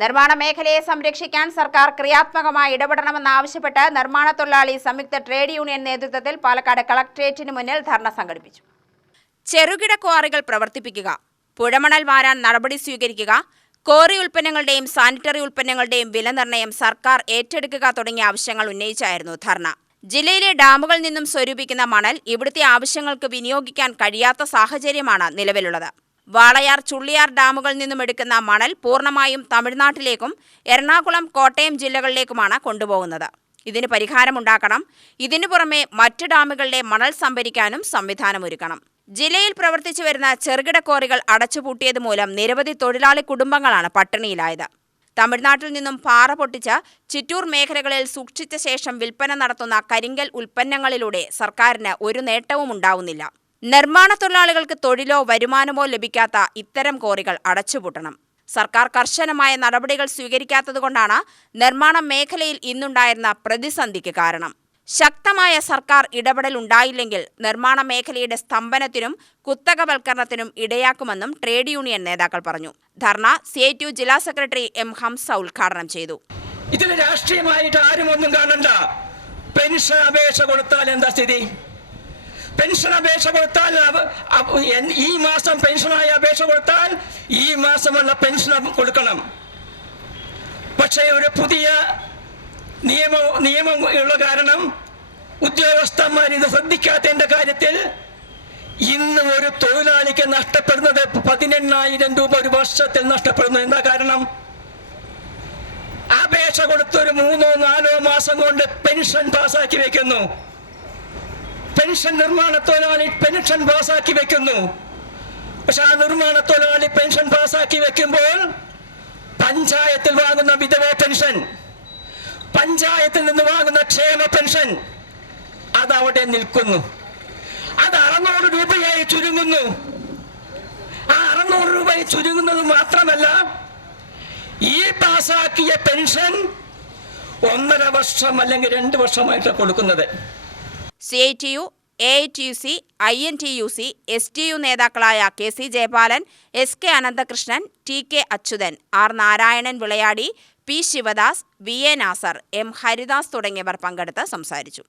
നിർമ്മാണ മേഖലയെ സംരക്ഷിക്കാൻ സർക്കാർ ക്രിയാത്മകമായി ഇടപെടണമെന്നാവശ്യപ്പെട്ട് നിർമ്മാണ തൊഴിലാളി സംയുക്ത ട്രേഡ് യൂണിയൻ നേതൃത്വത്തിൽ പാലക്കാട് കളക്ടറേറ്റിന് മുന്നിൽ ധർണ സംഘടിപ്പിച്ചു. ചെറുകിട ക്വാറികൾ പ്രവർത്തിപ്പിക്കുക, പുഴമണൽ വാരാൻ നടപടി സ്വീകരിക്കുക, ക്വാറി ഉൽപ്പന്നങ്ങളുടെയും സാനിറ്ററി ഉൽപ്പന്നങ്ങളുടെയും വില നിർണ്ണയം സർക്കാർ ഏറ്റെടുക്കുക തുടങ്ങിയ ആവശ്യങ്ങൾ ഉന്നയിച്ചായിരുന്നു ധർണ. ജില്ലയിലെ ഡാമുകളിൽ നിന്നും സ്വരൂപിക്കുന്ന മണൽ ഇവിടുത്തെ ആവശ്യങ്ങൾക്ക് വിനിയോഗിക്കാൻ കഴിയാത്ത സാഹചര്യമാണ് നിലവിലുള്ളത്. വാളയാർ, ചുള്ളിയാർ ഡാമുകളിൽ നിന്നും എടുക്കുന്ന മണൽ പൂർണ്ണമായും തമിഴ്നാട്ടിലേക്കും എറണാകുളം, കോട്ടയം ജില്ലകളിലേക്കുമാണ് കൊണ്ടുപോകുന്നത്. ഇതിന് പരിഹാരമുണ്ടാക്കണം. ഇതിനു പുറമെ മറ്റ് ഡാമുകളിലെ മണൽ സംഭരിക്കാനും സംവിധാനമൊരുക്കണം. ജില്ലയിൽ പ്രവർത്തിച്ചു വരുന്ന ചെറുകിട ക്വാറികൾ അടച്ചുപൂട്ടിയത് മൂലം നിരവധി തൊഴിലാളി കുടുംബങ്ങളാണ് പട്ടിണിയിലായത്. തമിഴ്നാട്ടിൽ നിന്നും പാറ പൊട്ടിച്ച് ചിറ്റൂർ മേഖലകളിൽ സൂക്ഷിച്ച ശേഷം വിൽപ്പന നടത്തുന്ന കരിങ്കൽ ഉൽപ്പന്നങ്ങളിലൂടെ സർക്കാരിന് ഒരു നേട്ടവും ഉണ്ടാവുന്നില്ല. നിർമ്മാണ തൊഴിലാളികൾക്ക് തൊഴിലോ വരുമാനമോ ലഭിക്കാത്ത ഇത്തരം ക്വാറികൾ അടച്ചുപൂട്ടണം. സർക്കാർ കർശനമായ നടപടികൾ സ്വീകരിക്കാത്തതുകൊണ്ടാണ് നിർമ്മാണ മേഖലയിൽ ഇന്നുണ്ടായിരുന്ന പ്രതിസന്ധിക്ക് കാരണം. ശക്തമായ സർക്കാർ ഇടപെടൽ ഉണ്ടായില്ലെങ്കിൽ നിർമ്മാണ മേഖലയുടെ സ്തംഭനത്തിനും കുത്തകവൽക്കരണത്തിനും ഇടയാക്കുമെന്നും ട്രേഡ് യൂണിയൻ നേതാക്കൾ പറഞ്ഞു. ധർണ CITU ജില്ലാ സെക്രട്ടറി M. ഹംസ ഉദ്ഘാടനം ചെയ്തു. ഇതിന് രാഷ്ട്രീയമായിട്ട് ആരും ഒന്നും കാണണ്ട. പെൻഷൻ അപേക്ഷ കൊടുത്താൽ എന്താ സ്ഥിതി? പെൻഷൻ അപേക്ഷ കൊടുത്താൽ ഈ മാസം പെൻഷനായി അപേക്ഷ കൊടുത്താൽ ഈ മാസമുള്ള പെൻഷൻ കൊടുക്കണം. പക്ഷേ ഒരു പുതിയ നിയമം ഉള്ള കാരണം ഉദ്യോഗസ്ഥന്മാർ ഇത് ശ്രദ്ധിക്കാത്തതിന്റെ കാര്യത്തിൽ ഇന്ന് ഒരു തൊഴിലാളിക്ക് നഷ്ടപ്പെടുന്നത് 18,000 രൂപ ഒരു വർഷത്തിൽ നഷ്ടപ്പെടുന്നു. എന്താ കാരണം? അപേക്ഷ കൊടുത്തൊരു 3-4 മാസം കൊണ്ട് പെൻഷൻ പാസാക്കി വെക്കുന്നു. പെൻഷൻ നിർമ്മാണ തൊഴിലാളി പെൻഷൻ പാസാക്കി വെക്കുന്നു. പക്ഷെ ആ നിർമ്മാണ തൊഴിലാളി പെൻഷൻ പാസാക്കി വെക്കുമ്പോൾ പഞ്ചായത്തിൽ വാങ്ങുന്ന വിധവ പെൻഷൻ, പഞ്ചായത്തിൽ നിന്ന് വാങ്ങുന്ന ക്ഷേമ പെൻഷൻ അതവിടെ നിൽക്കുന്നു. അത് 600 രൂപയായി ചുരുങ്ങുന്നു. ആ 600 രൂപയായി ചുരുങ്ങുന്നത് മാത്രമല്ല, ഈ പാസാക്കിയ പെൻഷൻ 1.5 വർഷം അല്ലെങ്കിൽ 2 വർഷമായിട്ട് കൊടുക്കുന്നത്. CITU, AITUC, INTUC, STU നേതാക്കളായ KC Jayapalan, SK Ananthakrishnan, TK Achuthan, R Narayanan വിളയാടി, P Sivadas, VA Nasar, M Haridas തുടങ്ങിയവർ പങ്കെടുത്ത് സംസാരിച്ചു.